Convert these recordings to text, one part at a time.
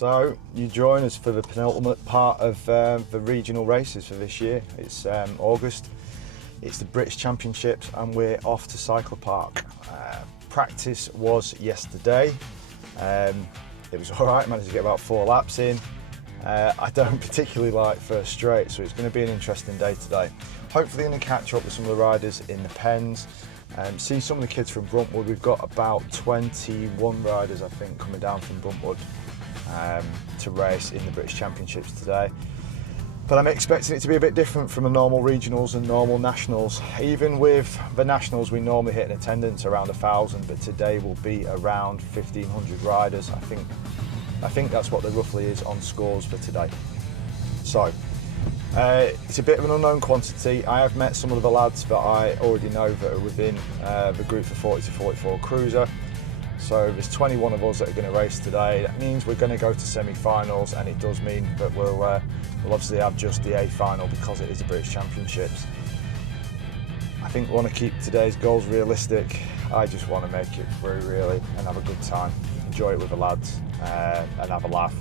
So you join us for the penultimate part of the regional races for this year. It's August, it's the British Championships and we're off to Cyclopark. Practice was yesterday. It was alright, managed to get about 4 laps in. I don't particularly like first straight, so it's going to be an interesting day today. Hopefully going to catch up with some of the riders in the pens. See some of the kids from Bruntwood. We've got about 21 riders, I think, coming down from Bruntwood to race in the British Championships today. But I'm expecting it to be a bit different from the normal regionals and normal nationals. Even with the nationals, we normally hit an attendance around 1,000, but today will be around 1,500 riders. I think that's what there roughly is on scores for today. So it's a bit of an unknown quantity. I have met some of the lads that I already know that are within the group for 40 to 44 cruiser. So there's 21 of us that are going to race today. That means we're going to go to semi-finals, and it does mean that we'll obviously have just the A final because it is the British Championships. I think we want to keep today's goals realistic. I just want to make it through really and have a good time, enjoy it with the lads and have a laugh.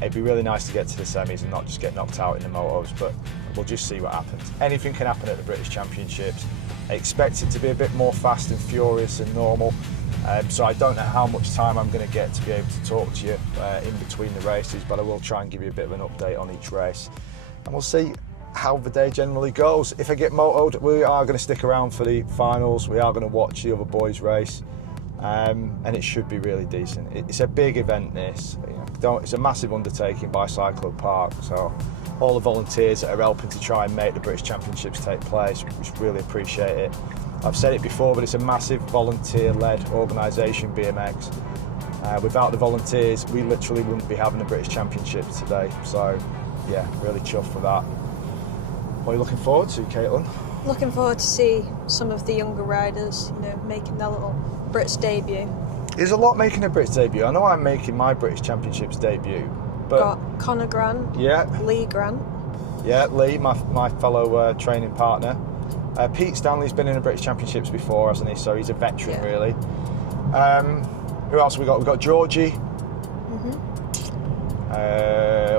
It'd be really nice to get to the semis and not just get knocked out in the motos, but we'll just see what happens. Anything can happen at the British Championships. I expect it to be a bit more fast and furious than normal. So I don't know how much time I'm going to get to be able to talk to you in between the races, but I will try and give you a bit of an update on each race. And we'll see how the day generally goes. If I get motoed, we are going to stick around for the finals. We are going to watch the other boys race. And it should be really decent. It's a big event, this. It's a massive undertaking by Cyclopark, so all the volunteers that are helping to try and make the British Championships take place, we really appreciate it. I've said it before, but it's a massive volunteer-led organisation, BMX. Without the volunteers, we literally wouldn't be having the British Championships today. So, yeah, really chuffed for that. What are you looking forward to, Caitlin? Looking forward to see some of the younger riders, making their little Brits debut. There's a lot making a Brits debut. I know I'm making my British Championships debut, but got Connor Grant, Lee Grant. Yeah, Lee, my fellow training partner. Pete Stanley's been in the British Championships before, hasn't he? So he's a veteran, really. Who else have we got? We've got Georgie.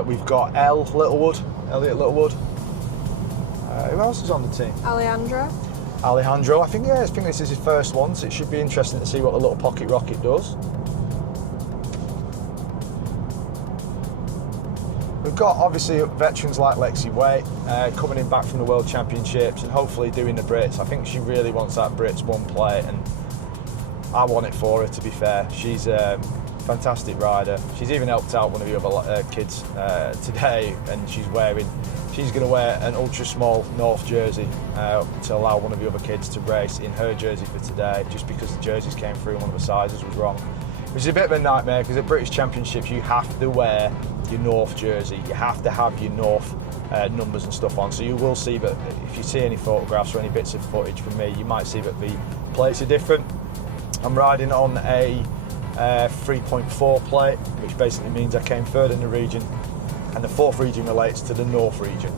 We've got Elliot Littlewood. Who else is on the team? Alejandro. I think this is his first one, so it should be interesting to see what the little pocket rocket does. We've got obviously veterans like Lexi Way coming in back from the World Championships and hopefully doing the Brits. I think she really wants that Brits one plate, and I want it for her, to be fair. She's a fantastic rider. She's even helped out one of the other kids today, and she's going to wear an ultra small North jersey to allow one of the other kids to race in her jersey for today, just because the jerseys came through and one of the sizes was wrong. Which is a bit of a nightmare, because at British Championships you have to wear your North jersey, you have to have your North numbers and stuff on. So you will see that if you see any photographs or any bits of footage from me, you might see that the plates are different. I'm riding on a 3.4 plate, which basically means I came third in the region, and the fourth region relates to the North region.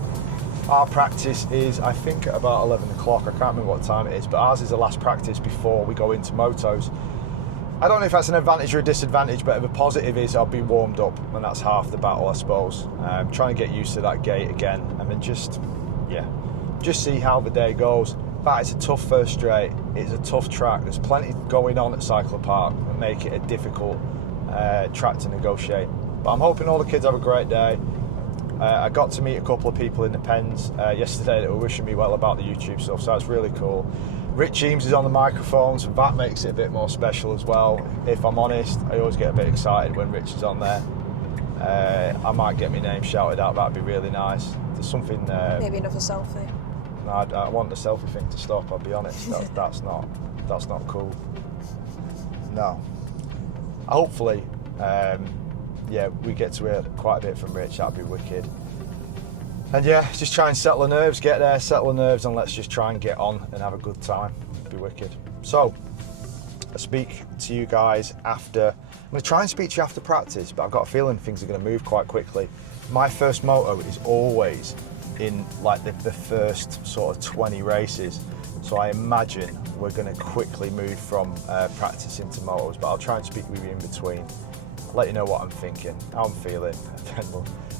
Our practice is, I think, at about 11 o'clock. I can't remember what time it is, but ours is the last practice before we go into motos. I don't know if that's an advantage or a disadvantage, but the positive is I'll be warmed up, and that's half the battle, I suppose. Trying to get used to that gate again, and then just see how the day goes. In fact, it's a tough first straight. It's a tough track. There's plenty going on at Cyclopark that make it a difficult track to negotiate. But I'm hoping all the kids have a great day. I got to meet a couple of people in the pens yesterday that were wishing me well about the YouTube stuff, so that's really cool. Rich Eames is on the microphone, so that makes it a bit more special as well. If I'm honest, I always get a bit excited when Rich is on there. I might get my name shouted out, that'd be really nice. There's something... Maybe another selfie. No, I want the selfie thing to stop, I'll be honest. That's not cool. No. Hopefully, we get to hear quite a bit from Rich, that'd be wicked. And just try and settle the nerves, get there, settle the nerves, and let's just try and get on and have a good time. It'd be wicked. So, I'll speak to you guys after. I'm going to try and speak to you after practice, but I've got a feeling things are going to move quite quickly. My first moto is always in like the first sort of 20 races. So I imagine we're going to quickly move from practice into motos, but I'll try and speak with you in between. let you know what I'm thinking, how I'm feeling, and then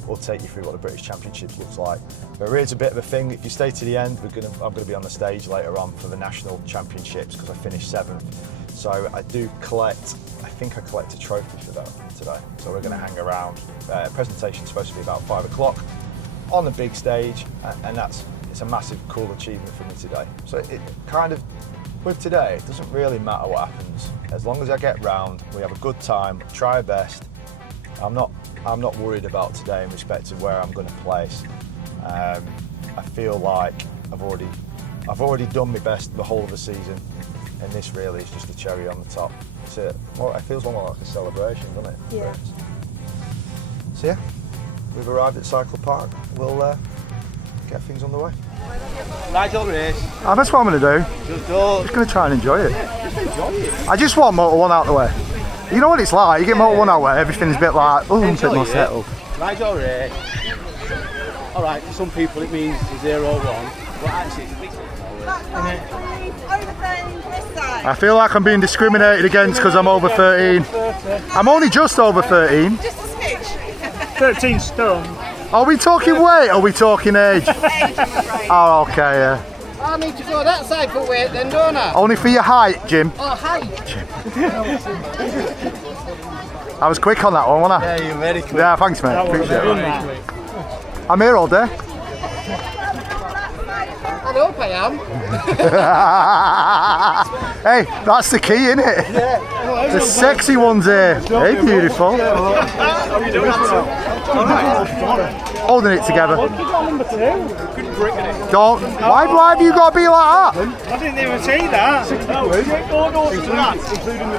we'll take you through what the British Championships looks like. There is a bit of a thing. If you stay to the end, I'm going to be on the stage later on for the National Championships because I finished 7th. So I do collect. I think I collect a trophy for that today. So we're going to hang around. Presentation's supposed to be about 5 o'clock on the big stage, and it's a massive, cool achievement for me today. So it kind of, with today, it doesn't really matter what happens. As long as I get round, we have a good time, try our best. I'm not worried about today in respect to where I'm going to place. I feel like I've already done my best the whole of the season, and this really is just a cherry on the top. It feels more like a celebration, doesn't it? Yeah. So yeah, we've arrived at Cyclopark. We'll get things on the way. Nigel race. That's what I'm going to do. Just going to try and enjoy it. just enjoy it. I just want Motor 1 out of the way. You know what it's like, you get Motor 1 out of the way, everything's a bit like, oh, it's a bit more settled. Nigel race. Alright, for some people it means 0-1, but actually it's a big I feel like I'm being discriminated against because I'm over 13. I'm only just over 13. Just a smidge. 13 stone. Are we talking weight or are we talking age? Oh, okay, yeah. I need to go that side for weight then, don't I? Only for your height, Jim. Oh, hi. I was quick on that one, wasn't I? Yeah, you're very quick. Yeah, thanks, mate. Appreciate it. I'm here all day. I hope I am. Hey, that's the key, isn't it? Yeah. The sexy ones here. Hey, beautiful. Holding it together. Don't. Why have you got to be like that? I didn't even see that.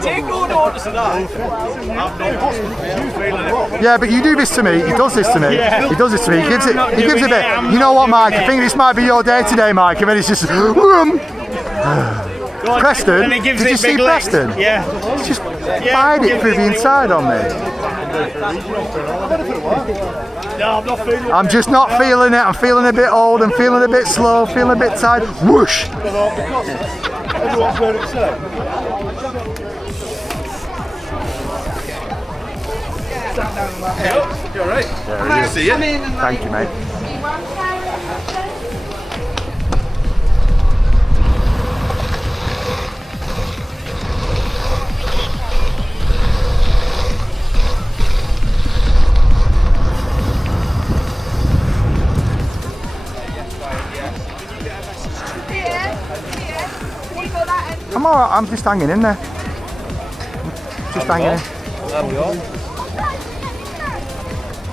Take no notice of that. Yeah, but you do this to me. He does this to me. He does this to me. He gives it a bit. You know what, Mike? I think this might be your day today, Mike. And then it's just. Preston, did you see Preston? Yeah. He's just fired it through the inside on me. No, I'm not feeling it. I'm just not feeling it. I'm feeling a bit old. I'm feeling a bit slow. Feeling a bit tired. Whoosh. Everyone's wearing it safe. You're right. Yeah, See you. thank you, mate. I'm alright, I'm just hanging in there. Just hanging in.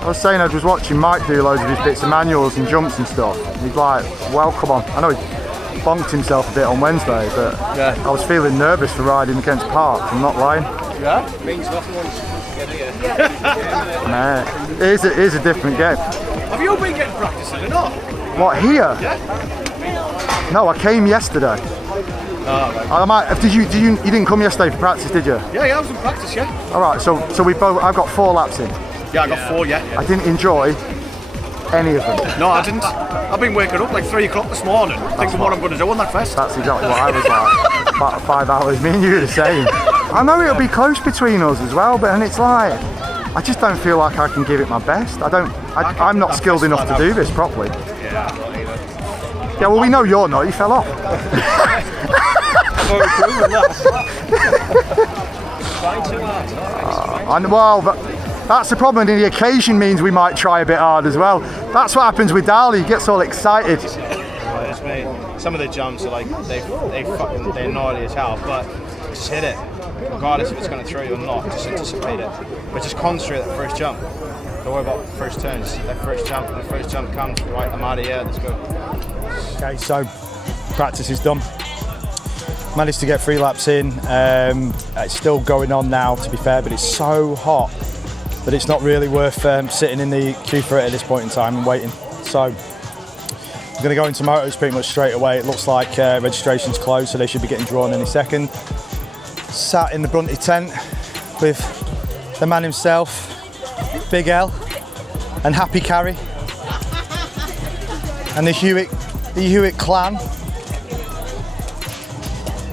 I was saying I was watching Mike do loads of his bits of manuals and jumps and stuff. He's like, well, come on. I know he bonked himself a bit on Wednesday, but Yeah. I was feeling nervous for riding against Park. I'm not lying. Yeah? Means nothing once. Nah, it is a different game. Have you been getting practicing or not? What, here? Yeah. No, I came yesterday. You didn't come yesterday for practice, did you? Yeah, I was in practice, yeah. All right, so I've got 4 laps in. Yeah, I got 4, yeah. I didn't enjoy any of them. No, I didn't. I've been waking up like 3 o'clock this morning, thinking what I'm going to do on that fest. That's exactly what I was like. About 5 hours. Me and you are the same. I know it'll be close between us as well, but it's like I just don't feel like I can give it my best. I'm not skilled enough to do this properly. Yeah, well, we know you're not. You fell off. That's the problem, and the occasion means we might try a bit hard as well. That's what happens with Dali. He gets all excited. Some of the jumps are like they're gnarly as hell, but just hit it, regardless if it's going to throw you or not. Just anticipate it, but just concentrate that first jump. Don't worry about first turns. That first jump, when the first jump comes, right, I'm out of here. Let's go. Okay, so practice is done. Managed to get 3 laps in. It's still going on now, to be fair, but it's so hot that it's not really worth sitting in the queue for it at this point in time and waiting. So I'm going to go into motos pretty much straight away. It looks like registration's closed, so they should be getting drawn any second. Sat in the Brunty tent with the man himself, Big L, and Happy Carry, and the Hewitt clan.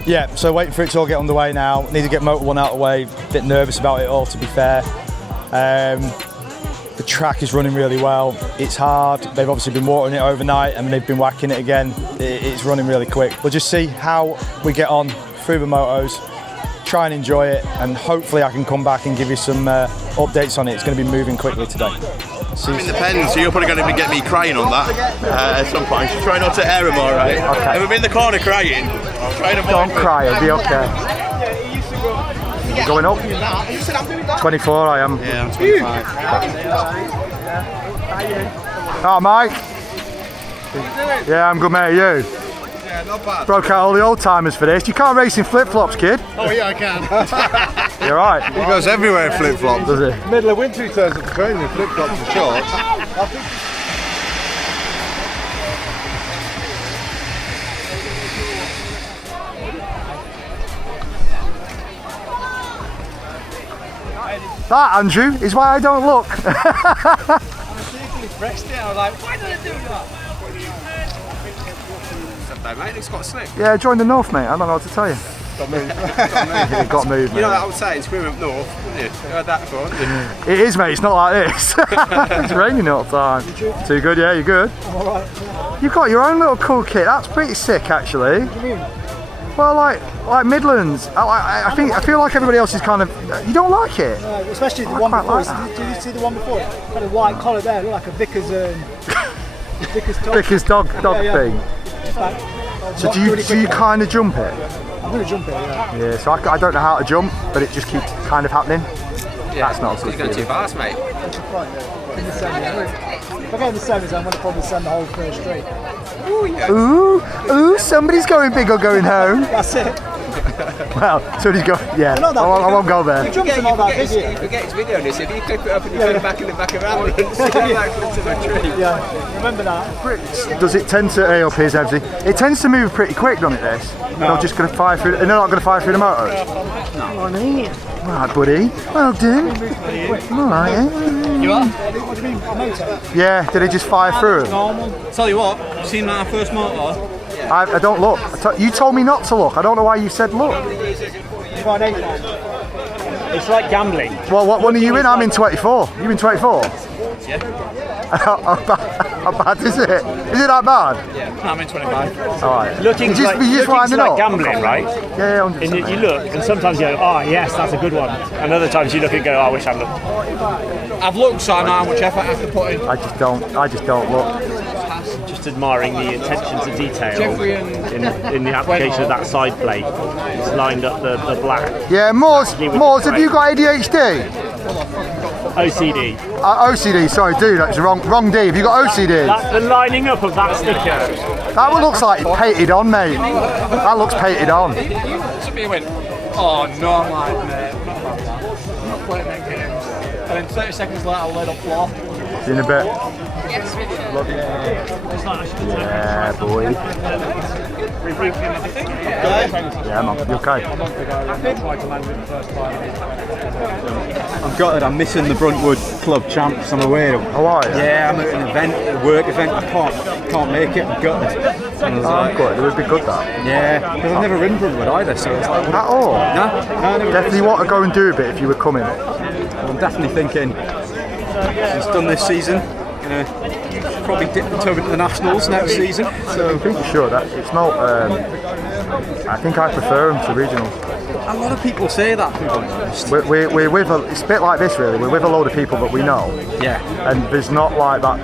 Yeah, so waiting for it to all get underway now. Need to get Motor 1 out of the way. A bit nervous about it all, to be fair. The track is running really well. It's hard. They've obviously been watering it overnight and they've been whacking it again. It's running really quick. We'll just see how we get on through the motos, try and enjoy it, and hopefully I can come back and give you some updates on it. It's going to be moving quickly today. I'm in the pen, so you're probably going to get me crying on that at some point. Try not to air him, all right? Okay. If I'm in the corner crying, try to Don't cry, it'll be okay. You're going up? 24 I am. Yeah, I'm 25. Oh, Mike? Yeah, I'm good, mate. You? Yeah, not bad. Broke out all the old timers for this. You can't race in flip-flops, kid. Oh yeah, I can. You're right. He goes everywhere in flip-flops. Does he? Middle of winter he turns up to training in flip-flops and shorts. That, Andrew, is why I don't look. I was like, why did I do that? Mate, it's got slick. Yeah, join the North, mate. I don't know what to tell you. Got moved. It got moved, You know mate. that old saying, scream up north, wouldn't you? You heard that before, haven't you? It is, mate. It's not like this. It's raining all the time. Too good, yeah, you're good. I'm alright. You've got your own little cool kit. That's pretty sick, actually. What do you mean? Well, like Midlands. I feel like everybody else is kind of. You don't like it? Especially the I one quite before. like that. Did you see the one before? It had a white collar there, looked like a Vickers top. Vickers dog Yeah. thing. Like, So do you kind of jump it? I'm going to jump it, yeah. Yeah. So I don't know how to jump, but it just keeps kind of happening. That's not good. He's going too fast, mate. In the semis. If I go in the semis, I'm going to probably send the whole first straight. Ooh, somebody's going big or going home. That's it. Well, somebody's going. Yeah, Not that I won't go there. You jumped in all that video. You forget his video on this. If you clip it up and you put it back in the back of ambulance, you back into the tree. Yeah, remember that. Does it tend to up here's empty? It tends to move pretty quick, doesn't it? This. They're just going to fire through. They're not going to fire through the motos. No. All right, buddy. Well done. All right. Yeah. What do you mean, motor? Yeah. Did they just fire through them? Normal. Tell you what, seen our first motor. I don't look. You told me not to look. I don't know why you said look. You've got an 8-line. It's like gambling. Well, what one are you in? I'm in 24. You in 24? Yeah. How bad is it? Is it that bad? Yeah, I'm in 25. All right. Looking You just like winding up? gambling, right? Yeah, 100%. And you look, and sometimes you go, oh yes, that's a good one. And other times you look and go, oh, I wish I'd looked. I've looked, so I know how much effort I have to put in. I just don't look. Just admiring the attention to detail in the application of that side plate. It's lined up the black Yeah, Moors, have you got ADHD? OCD. OCD, sorry, dude, that's wrong D. Have you got OCD? The lining up of that sticker. That one looks like it's painted on, mate. That looks painted on. Somebody went, oh no, I'm like, mate, I'm not playing that games. And then 30 seconds later, I laid on floor. See you in a bit. Yes, Richard. Yeah, boy. Yeah, man, you okay? I'm gutted, I'm missing the Bruntwood Club Champs, I'm aware of. How are you? Yeah, I'm at an event, a work event, I can't make it, I'm gutted. And I was like, Good, it would be good that. yeah, because I've never ridden Bruntwood either, so it's like, At all? no, I never Definitely want to go and do a bit if you were coming. I'm definitely thinking, it's done this season, gonna probably dip the toe into the Nationals next season, so. I think you should. It's not. I think I prefer them to regionals. A lot of people say that, to be honest. We're with it's a bit like this really. We're with a load of people that we know, Yeah. and there's not like that.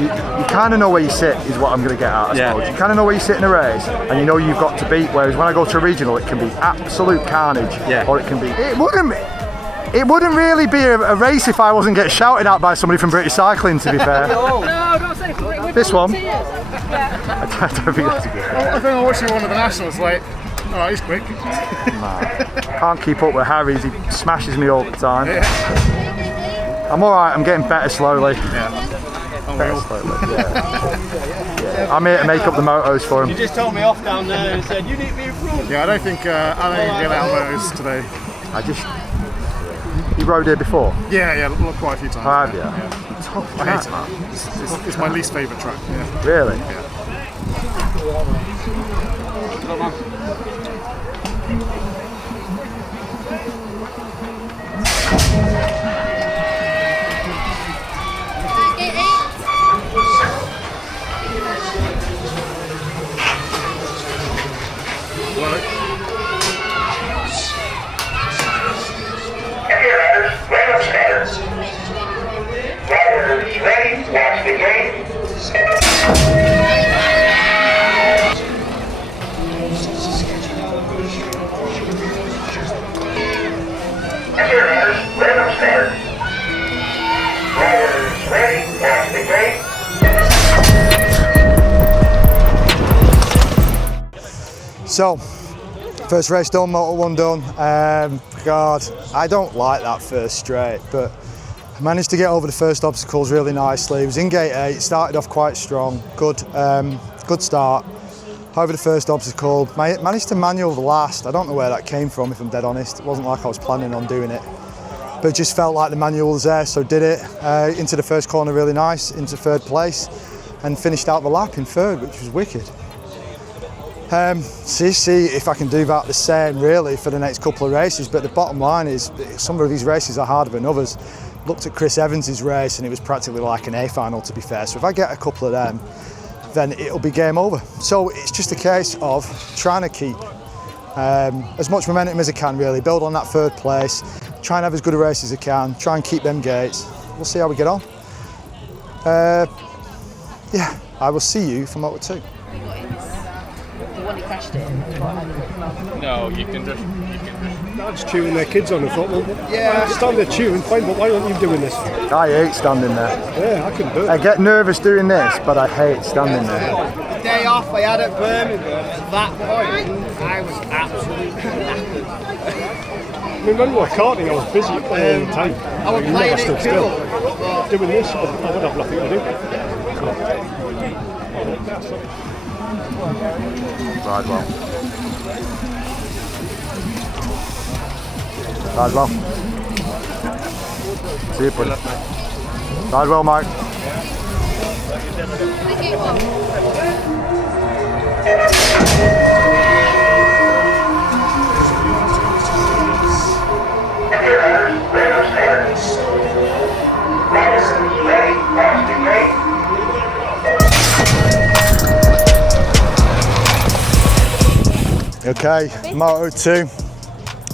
You kind of know where you sit is what I'm going to get at. I suppose. You kind of know where you sit in a race, and you know you've got to beat. Whereas when I go to a regional, it can be absolute carnage, Yeah. or it can be. It wouldn't really be a race if I wasn't getting shouted at by somebody from British Cycling. To be fair. No, don't say it. This one? I Yeah. don't think that's a good. I think I'm watching one of the Nationals, like, alright, he's quick. Can't keep up with Harry's. He smashes me all the time. I'm all right. I'm getting better slowly. Better slowly. Yeah. I'm here to make up the motos for him. You just told me off down there and said, you need to be improved. Yeah, I don't think get out of those today. You rode here before? Yeah, look quite a few times. Have you? I hate it. It's my least favourite track. Yeah. Really? So, first race done, Moto 1 done. God, I don't like that first straight, but I managed to get over the first obstacles really nicely. It was in gate 8, started off quite strong, good start. However, the first obstacle, managed to manual the last. I don't know where that came from, if I'm dead honest. It wasn't like I was planning on doing it, but it just felt like the manual was there, so did it. Into the first corner really nice, into third place, and finished out the lap in third, which was wicked. See if I can do that the same really for the next couple of races, but the bottom line is some of these races are harder than others. Looked at Chris Evans's race and it was practically like an A final, to be fair, so if I get a couple of them, then it'll be game over. So it's just a case of trying to keep as much momentum as I can really, build on that third place, try and have as good a race as I can, try and keep them gates. We'll see how we get on. Yeah, I will see you for Moto 2. The one he crashed in? No, you can just. Dad's cheering their kids on. I thought, well, yeah, stand there cheering, fine, but why aren't you doing this? I hate standing there. Yeah, I couldn't do it. I get nervous doing this, but I hate standing there. The day off I had at Birmingham, at that point, I was absolutely knackered. I mean, when we were karting, I was busy all the time. I was playing it cool. Doing this, I would have nothing to do. Ride well. Ride well. See you, buddy. Ride well, Mike. Okay, Moto 2,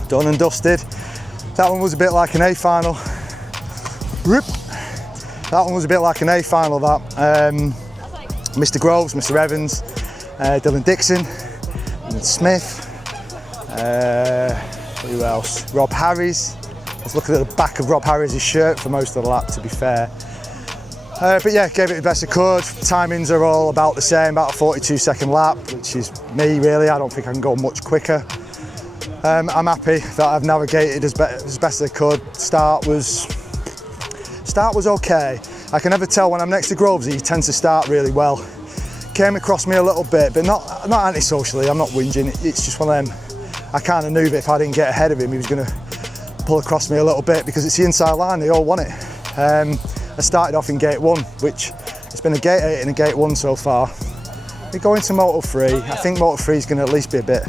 done and dusted. That one was a bit like an A final. Whoop. That one was a bit like an A final, that. Mr. Groves, Mr. Evans, Dylan Dixon, Smith, who else? Rob Harris. I was looking at the back of Rob Harris' shirt for most of the lap, to be fair. But yeah, gave it the best I could. Timings are all about the same, about a 42-second lap, which is me really. I don't think I can go much quicker. I'm happy that I've navigated as best as I could. Start was okay. I can never tell when I'm next to Groves, he tends to start really well. Came across me a little bit, but not antisocially. I'm not whinging. It's just one of them. I kind of knew that if I didn't get ahead of him, he was going to pull across me a little bit because it's the inside line. They all want it. I started off in gate 1, which it's been a gate 8 and a gate 1 so far. We go into Moto 3. I think Moto 3 is going to at least be a bit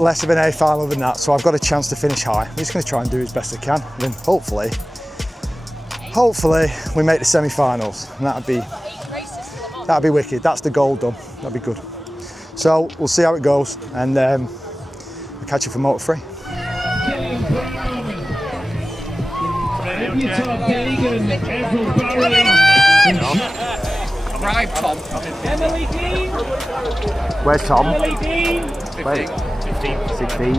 less of an A final than that, so I've got a chance to finish high. I'm just going to try and do as best I can, and then hopefully we make the semi-finals, and that'd be wicked. That's the goal done. That'd be good. So we'll see how it goes, and we'll catch you for Moto 3. Right, Tom. Emily Dean. Where's Tom? Emily Dean. 15. 16.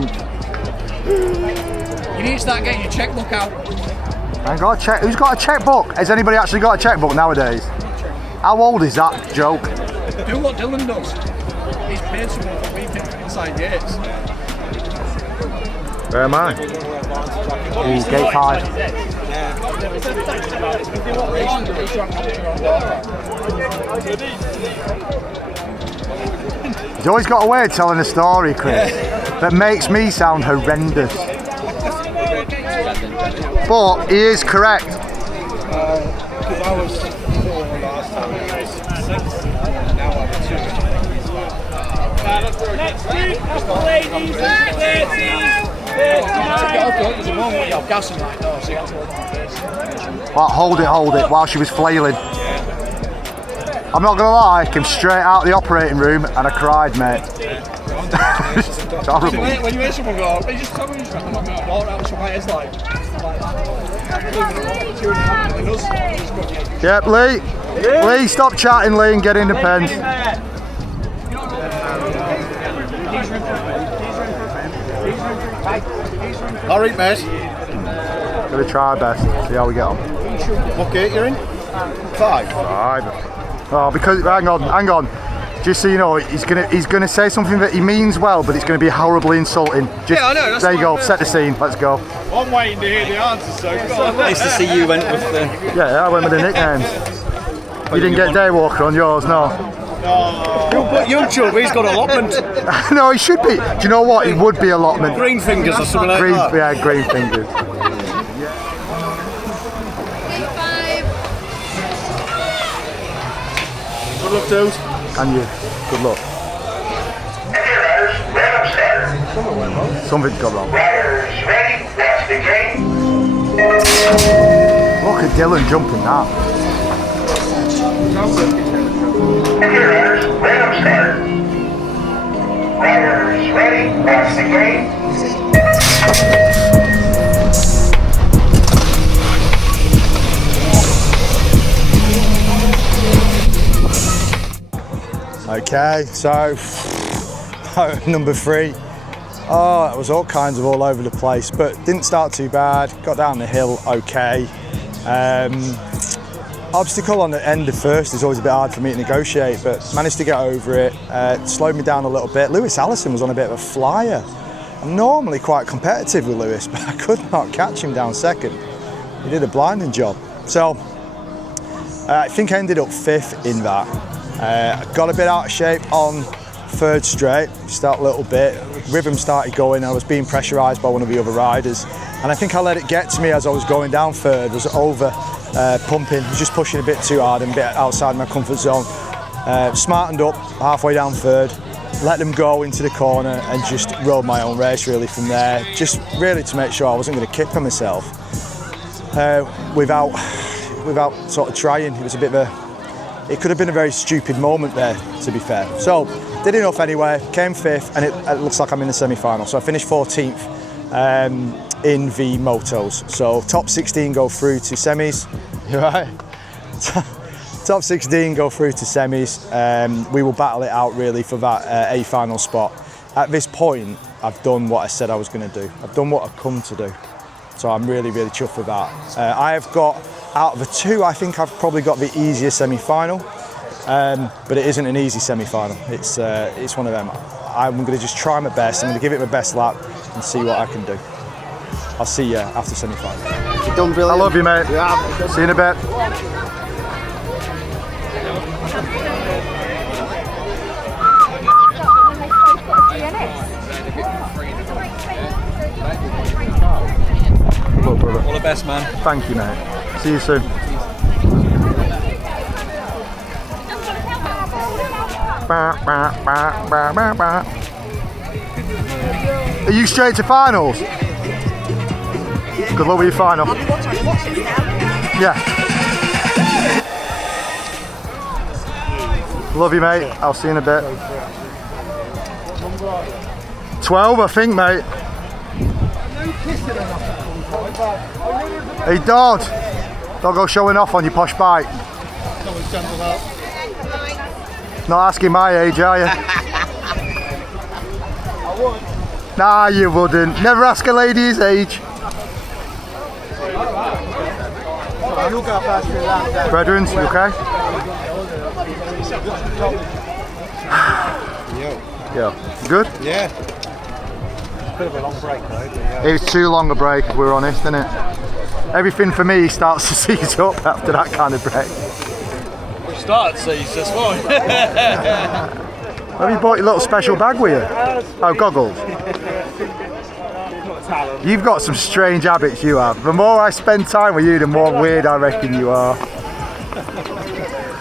You need to start getting your checkbook out. I got a check. Who's got a checkbook? Has anybody actually got a checkbook nowadays? How old is that joke? Do what Dylan does. He's paid someone for weeping inside gates. Where am I? Ooh, gate 5. He's always got a way of telling a story, Chris, that makes me sound horrendous. But he is correct. Because I was 4 last time, I was 6, now I'm 2. Next week, ladies and Well, hold it, while she was flailing. I'm not gonna lie, I came straight out the operating room and I cried, mate. It's horrible. When you hear someone go, they just tell me I'm not going to walk out, so it's like Yep, Lee. Lee, stop chatting, Lee, and get in the pens. Alright, mate. Gonna try our best, see how we get on. What gate you're in? 5. 5. Oh, because, hang on. Just so you know, he's gonna say something that he means well, but it's gonna be horribly insulting. Just, Yeah, I know. That's there you go. fine. Set the scene. Let's go. I'm waiting to hear the answers. So Nice to see you went with the. Yeah, I went with the nicknames. You didn't get Daywalker on yours, no. Young Chub, he's got allotment. No, he should be. Do you know what? He would be allotment. Green fingers or something like Green, that. yeah, green fingers. Good luck, dude. And you. Good luck. Something's gone wrong. Look at Dylan jumping that. Riders ready, that's the game. Okay, so number 3. Oh, it was all kinds of all over the place, but didn't start too bad. Got down the hill okay. Obstacle on the end of first is always a bit hard for me to negotiate, but managed to get over it. Slowed me down a little bit. Lewis Allison was on a bit of a flyer. I'm normally quite competitive with Lewis, but I could not catch him down second. He did a blinding job. So I think I ended up 5th in that. I got a bit out of shape on 3rd straight, just that little bit. Rhythm started going, I was being pressurised by one of the other riders, and I think I let it get to me as I was going down 3rd. Was over pumping, was just pushing a bit too hard and a bit outside my comfort zone. Smartened up halfway down 3rd, let them go into the corner and just rode my own race really from there, just really to make sure I wasn't going to kick on myself without sort of trying. It was a bit of it could have been a very stupid moment there, to be fair. So, did enough anyway, came 5th, and it looks like I'm in the semi-final. So I finished 14th in the motos. So top 16 go through to semis, right? Top 16 go through to semis. We will battle it out really for that A final spot. At this point, I've done what I said I was going to do. I've done what I've come to do. So I'm really, really chuffed with that. I have got, out of the 2, I think I've probably got the easier semi-final, but it isn't an easy semi-final. It's one of them. I'm going to just try my best. I'm going to give it my best lap and see what I can do. I'll see you after semi-final. You've done brilliant. I love you, mate. Yeah. See you in a bit. Look, brother. All the best, man. Thank you, mate. See you soon. Are you straight to finals? Good luck with your final. Yeah. Love you, mate. I'll see you in a bit. 12, I think, mate. Hey, Dodd. Don't go showing off on your posh bike. Not asking my age, are you? I would. Nah, you wouldn't. Never ask a lady his age. Brethren, you okay? Yo. You good? Yeah. Bit of a long break though. It was too long a break, if we're honest, isn't it? Everything for me starts to seize up after that kind of break. Start sees, that's fine. Have you bought your little special bag with you? Oh, goggles. You've got some strange habits, you have. The more I spend time with you, the more weird I reckon you are.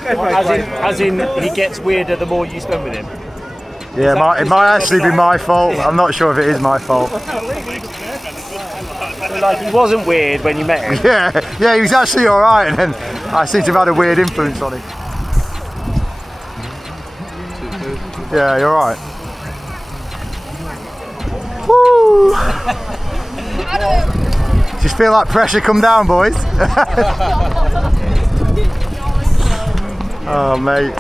As in, he gets weirder the more you spend with him. Yeah, it might actually be my fault. I'm not sure if it is my fault. Like, he wasn't weird when you met him. Yeah, he was actually alright, and then I seem to have had a weird influence on him. Yeah, you're alright. Woo! Just feel like pressure come down, boys. Oh, mate.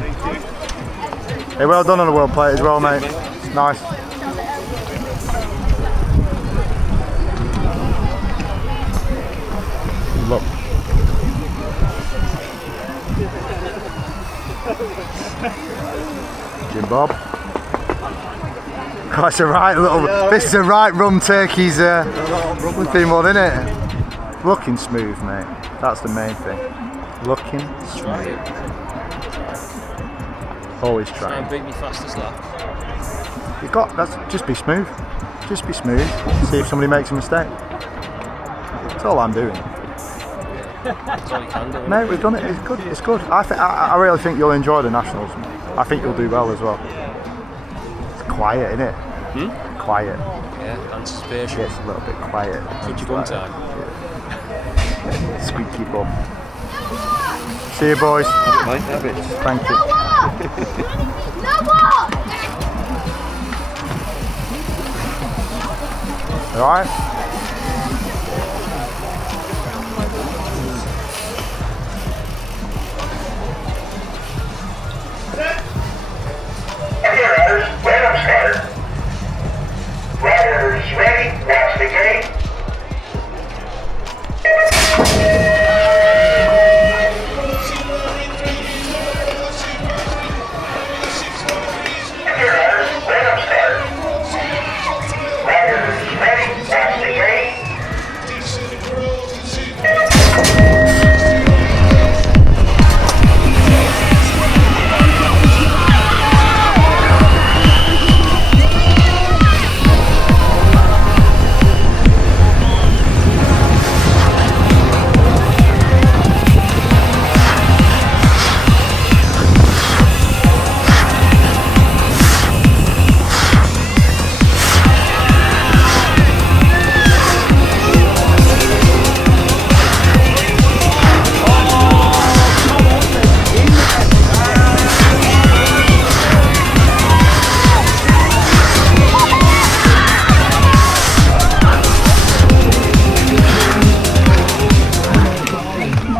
Hey, well done on the world plate as well, mate. Nice. Look. Bob. Oh, it's a right little. This is a right rum turkey's looking one, isn't it? Looking smooth, mate. That's the main thing. Looking smooth. Always trying. Beat me fastest lap. You got. That's just be smooth. Just be smooth. See if somebody makes a mistake. That's all I'm doing. That's all you can do. Mate, we've done it. It's good. It's good. I really think you'll enjoy the Nationals. I think you'll do well as well. It's quiet, isn't it? Quiet. Yeah, anticipation. It's a little bit quiet. Fudgy bum time. Yeah. Squeaky bum. See you, boys. Thank you. All right. Riders ready, that's the game.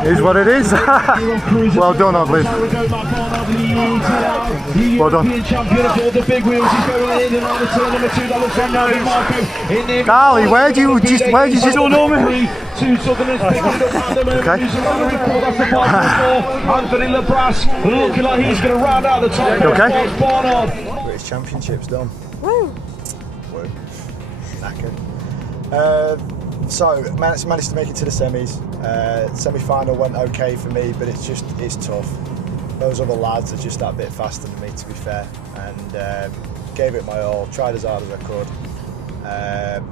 Is what it is. Well done, Odlin. Well done. Darley, where do you just don't know me? Okay. Anthony Labras looking like he's going to round out the top. Okay. British Championships done. Woo! Woo. Knackered. So managed to make it to the semis. Semi-final went okay for me, but it's tough. Those other lads are just that bit faster than me, to be fair, and gave it my all, tried as hard as I could.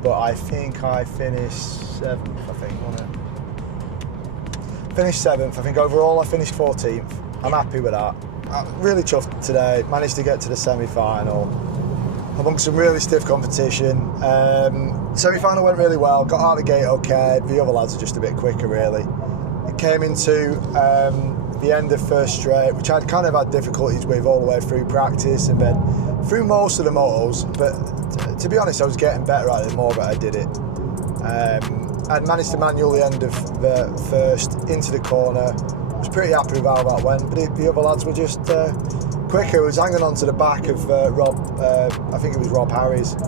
But I think I finished 7th, wasn't it? Finished 7th, I think overall I finished 14th. I'm happy with that. I'm really chuffed today, managed to get to the semi-final amongst some really stiff competition. Semi-final went really well, got out of the gate okay, the other lads are just a bit quicker really. It came into the end of first straight, which I'd kind of had difficulties with all the way through practice and then through most of the motos, but to be honest I was getting better at it the more that I did it. I'd managed to manual the end of the first into the corner. I was pretty happy with how that went, but the other lads were just quicker. I was hanging on to the back of Rob, I think it was Rob Harris. I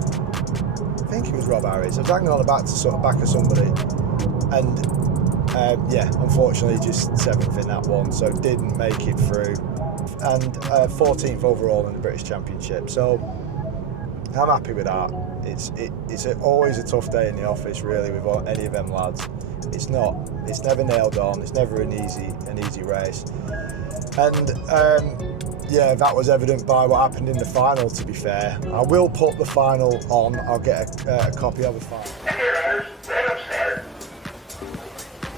was hanging on the back of somebody, and yeah, unfortunately just 7th in that one, so didn't make it through, and 14th overall in the British Championship. So I'm happy with that. It's always a tough day in the office, really, with any of them lads. It's never nailed on. It's never an easy race, and yeah, that was evident by what happened in the final, to be fair. I will put the final on. I'll get a copy of the final.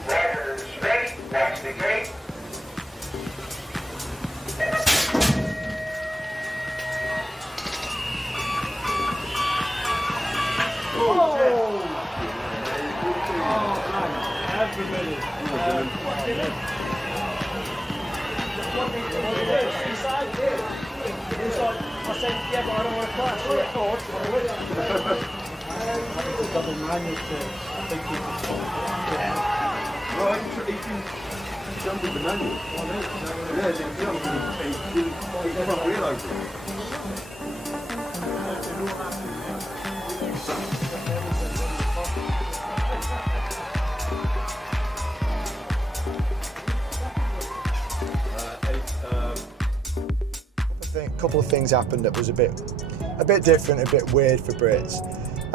Riders ready, that's the game. I said, yeah, but I don't want to crash. Double manual to think Well, he can jump with the manual. Yeah, he can jump and he can't realise it. A couple of things happened that was a bit different, a bit weird for Brits.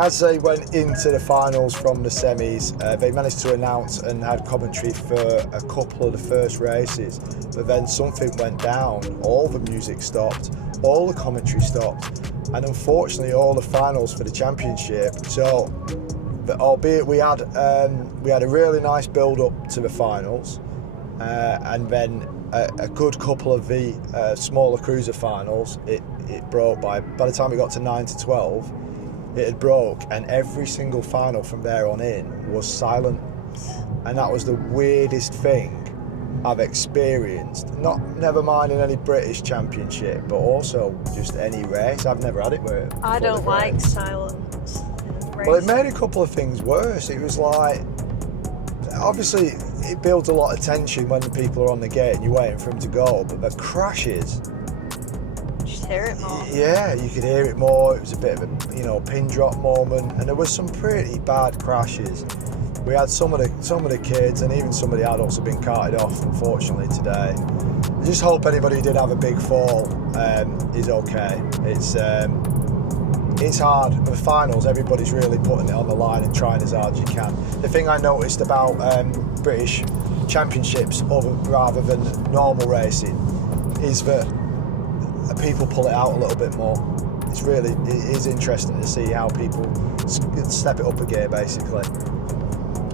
As they went into the finals from the semis, they managed to announce and had commentary for a couple of the first races, but then something went down. All the music stopped, all the commentary stopped, and unfortunately all the finals for the championship. So, albeit we had a really nice build up to the finals, and then a good couple of the smaller cruiser finals, it broke by the time we got to 9 to 12. It had broke, and every single final from there on in was silent, and that was the weirdest thing I've experienced. Never mind in any British Championship, but also just any race. I've never had it where I don't like silence in a race. Well, it made a couple of things worse. It was like, obviously it builds a lot of tension when the people are on the gate and you're waiting for them to go, but the crashes, just hear it more. Yeah, you could hear it more. It was a bit of a pin drop moment, and there was some pretty bad crashes. We had some of the kids and even some of the adults have been carted off, unfortunately, today. I just hope anybody who did have a big fall is okay. It's hard. The finals, everybody's really putting it on the line and trying as hard as you can. The thing I noticed about British Championships, rather than normal racing, is that people pull it out a little bit more. It is interesting to see how people step it up a gear, basically.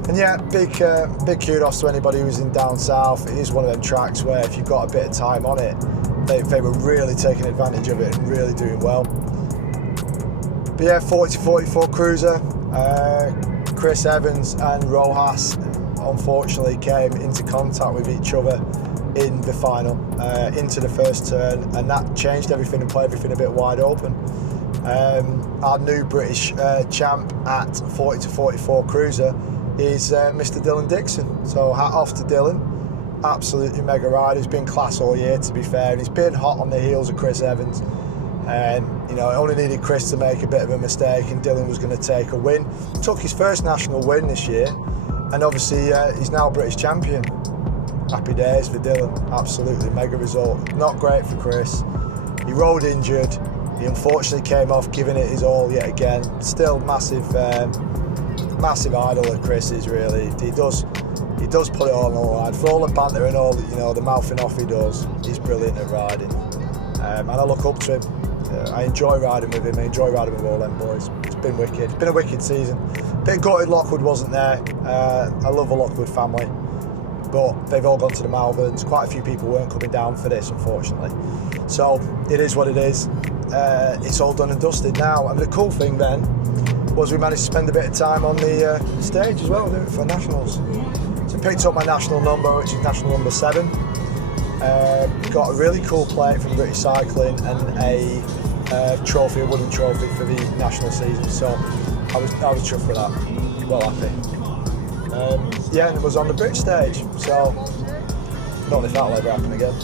And yeah, big kudos to anybody who's in down south. It is one of them tracks where if you've got a bit of time on it, they were really taking advantage of it and really doing well. But yeah, 40-44 cruiser, Chris Evans and Rojas unfortunately came into contact with each other in the final, into the first turn, and that changed everything and played everything a bit wide open. Our new British champ at 40-44 cruiser is Mr. Dylan Dixon. So hat off to Dylan, absolutely mega rider. He's been class all year, to be fair, and he's been hot on the heels of Chris Evans. It only needed Chris to make a bit of a mistake and Dylan was going to take a win. Took his first national win this year, and obviously he's now British champion. Happy days for Dylan, absolutely mega result. Not great for Chris. He rode injured, he unfortunately came off giving it his all yet again. Still massive idol of Chris's, really. He does put it all on the line. For all the banter and all the mouthing off he does, he's brilliant at riding. And I look up to him. I enjoy riding with him, I enjoy riding with all them boys. It's been wicked, it's been a wicked season. Bit gutted Lockwood wasn't there. I love the Lockwood family, but they've all gone to the Malverns. Quite a few people weren't coming down for this, unfortunately. So it is what it is. It's all done and dusted now. And the cool thing then was we managed to spend a bit of time on the stage as well, doing it for nationals. So I picked up my national number, which is national number 7. Got a really cool plate from British Cycling and a trophy, a wooden trophy for the national season. So I was chuffed with that. Well happy. And it was on the British stage. So not if that'll ever happen again.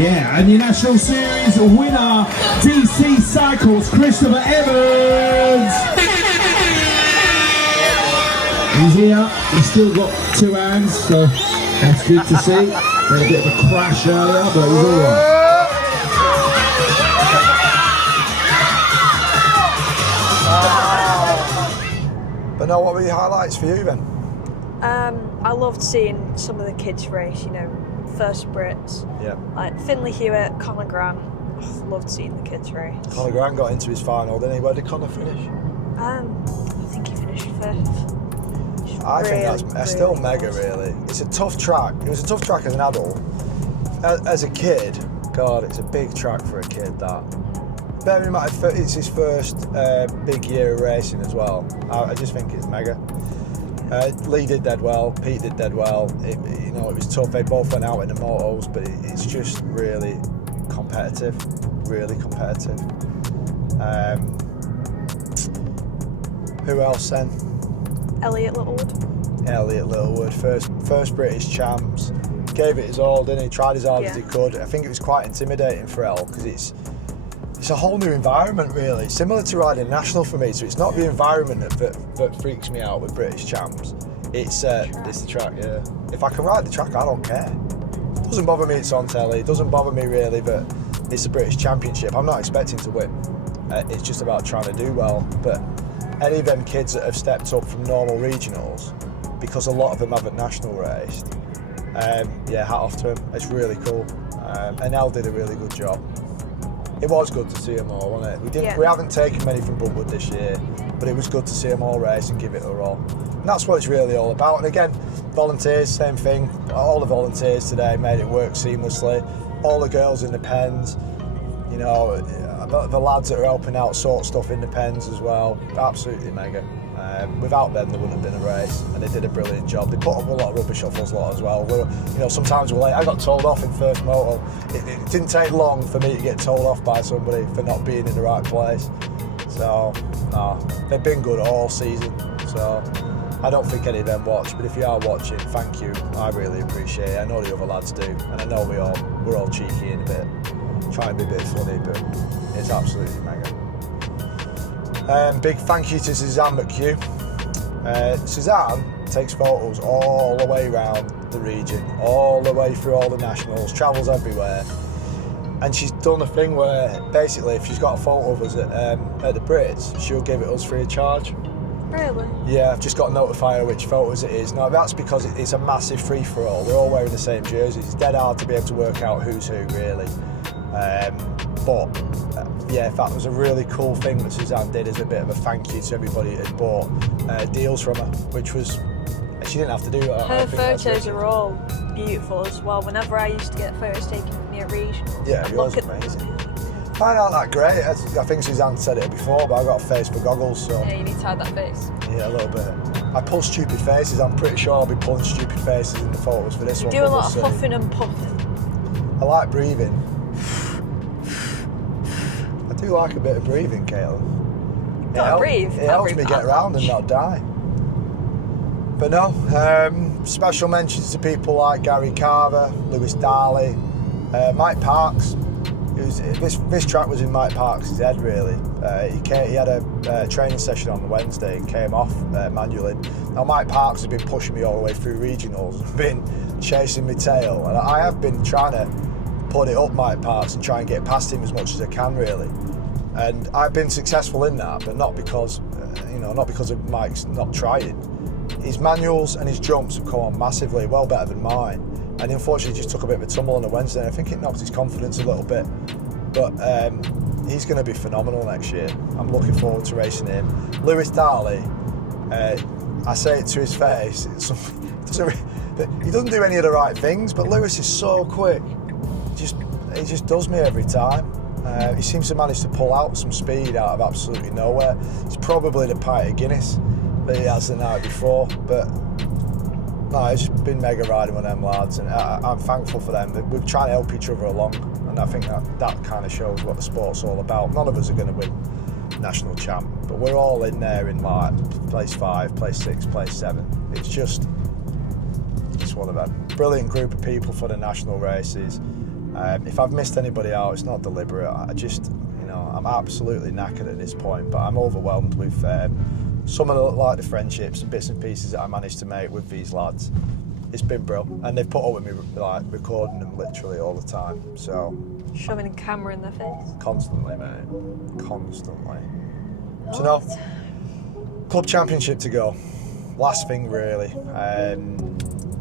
Yeah, and your National Series winner, DC Cycles, Christopher Evans. He's here, he's still got 2 hands, so that's good to see. Had a bit of a crash earlier, but he's alright. But now, what were the highlights for you then? I loved seeing some of the kids race, first Brits. Yeah. Like Finlay Hewitt, Conor Grant. Loved seeing the kids race. Conor Grant got into his final, didn't he? Where did Conor finish? I think he finished 5th. I think that's still mega, really. It's a tough track. It was a tough track as an adult. As a kid, God, it's a big track for a kid, that. Bearing in mind, it's his first big year of racing as well. I just think it's mega. Lee did dead well, Pete did dead well. It was tough. They both went out in the motos, but it's just really competitive, really competitive. Who else then? Elliot Littlewood, first British champs. Gave it his all, didn't he? Tried as hard as he could. I think it was quite intimidating for El because it's a whole new environment, really. Similar to riding national for me, so it's not the environment that freaks me out with British champs. It's the track, yeah. If I can ride the track, I don't care. It doesn't bother me it's on telly, it doesn't bother me really that it's the British Championship. I'm not expecting to win. It's just about trying to do well. But any of them kids that have stepped up from normal regionals, because a lot of them haven't national raced, yeah, hat off to them. It's really cool. And Elle did a really good job. It was good to see them all, wasn't it? We haven't taken many from Buntwood this year, but it was good to see them all race and give it their all. And that's what it's really all about. And again, volunteers, same thing. All the volunteers today made it work seamlessly. All the girls in the pens, you know, the lads that are helping out sort stuff in the pens as well. Absolutely mega. Without them, there wouldn't have been a race, and they did a brilliant job. They put up a lot of rubbish off us lot as well. You know, sometimes we're late. I got told off in first moto. It didn't take long for me to get told off by somebody for not being in the right place. So, no, they've been good all season. So, I don't think any of them watch, but if you are watching, thank you. I really appreciate it. I know the other lads do, and I know we're all cheeky and a bit, trying to be a bit funny, but it's absolutely mega. Big thank you to Suzanne McHugh. Suzanne takes photos all the way around the region, all the way through all the nationals, travels everywhere. And she's done a thing where basically if she's got a photo of us at the Brits, she'll give it us free of charge. Really? Yeah, I've just got to notify her which photos it is. Now that's because it's a massive free-for-all. We're all wearing the same jerseys. It's dead hard to be able to work out who's who, really. Yeah, that was a really cool thing that Suzanne did as a bit of a thank you to everybody that had bought deals from her, which was, she didn't have to do that. Her photos are all beautiful as well. Whenever I used to get photos taken with me at regionals. Yeah, yours was amazing. Mine aren't that great. I think Suzanne said it before, but I've got a face for goggles, so... Yeah, you need to hide that face. Yeah, a little bit. I pull stupid faces. I'm pretty sure I'll be pulling stupid faces in the photos for this one. You do a lot of huffing and puffing. I like breathing. I do like a bit of breathing, Caitlin. Gotta breathe. It helps me get around and not die. But no, special mentions to people like Gary Carver, Lewis Darley, Mike Parks. This track was in Mike Parks' head, really. He had a training session on the Wednesday and came off manually. Now Mike Parks has been pushing me all the way through regionals, been chasing my tail, and I have been trying to put it up Mike Parks and try and get past him as much as I can, really. And I've been successful in that, but not because of Mike's not trying. His manuals and his jumps have come on massively, well better than mine. And unfortunately just took a bit of a tumble on a Wednesday, and I think it knocked his confidence a little bit. But he's going to be phenomenal next year. I'm looking forward to racing him. Lewis Darley, I say it to his face, he doesn't do any of the right things, but Lewis is so quick. He just does me every time. He seems to manage to pull out some speed out of absolutely nowhere. It's probably the pint of Guinness that he has the night before, but no, it's been mega riding with them lads, and I'm thankful for them. We're trying to help each other along, and I think that kind of shows what the sport's all about. None of us are going to win national champ, but we're all in there in like place 5, place 6, place 7. It's just one of them. Brilliant group of people for the national races. If I've missed anybody out, it's not deliberate. I'm absolutely knackered at this point, but I'm overwhelmed with some of the friendships and bits and pieces that I managed to make with these lads. It's been brilliant, and they've put up with me like recording them literally all the time. So shoving a camera in their face. Constantly, mate. Constantly. So no, club championship to go. Last thing really.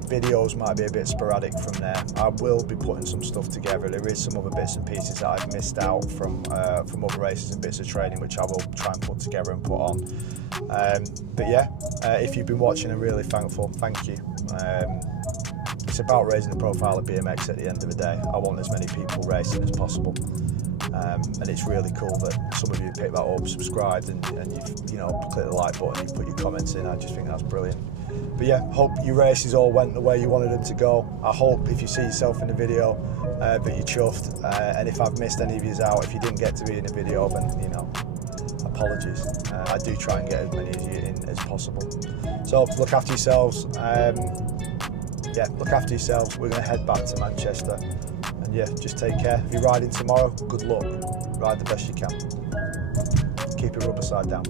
Videos might be a bit sporadic from there. I will be putting some stuff together. There is some other bits and pieces that I've missed out from other races and bits of training, which I will try and put together and put on. But yeah, if you've been watching, I'm really thankful. Thank you. It's about raising the profile of BMX at the end of the day. I want as many people racing as possible. And it's really cool that some of you picked that up, subscribed, and you've clicked the like button, you put your comments in. I just think that's brilliant. But yeah, hope your races all went the way you wanted them to go. I hope if you see yourself in the video that you're chuffed. And if I've missed any of you out, if you didn't get to be in the video, then apologies. I do try and get as many of you in as possible. So look after yourselves. Look after yourselves. We're going to head back to Manchester. And yeah, just take care. If you're riding tomorrow, good luck. Ride the best you can. Keep it rubber side down.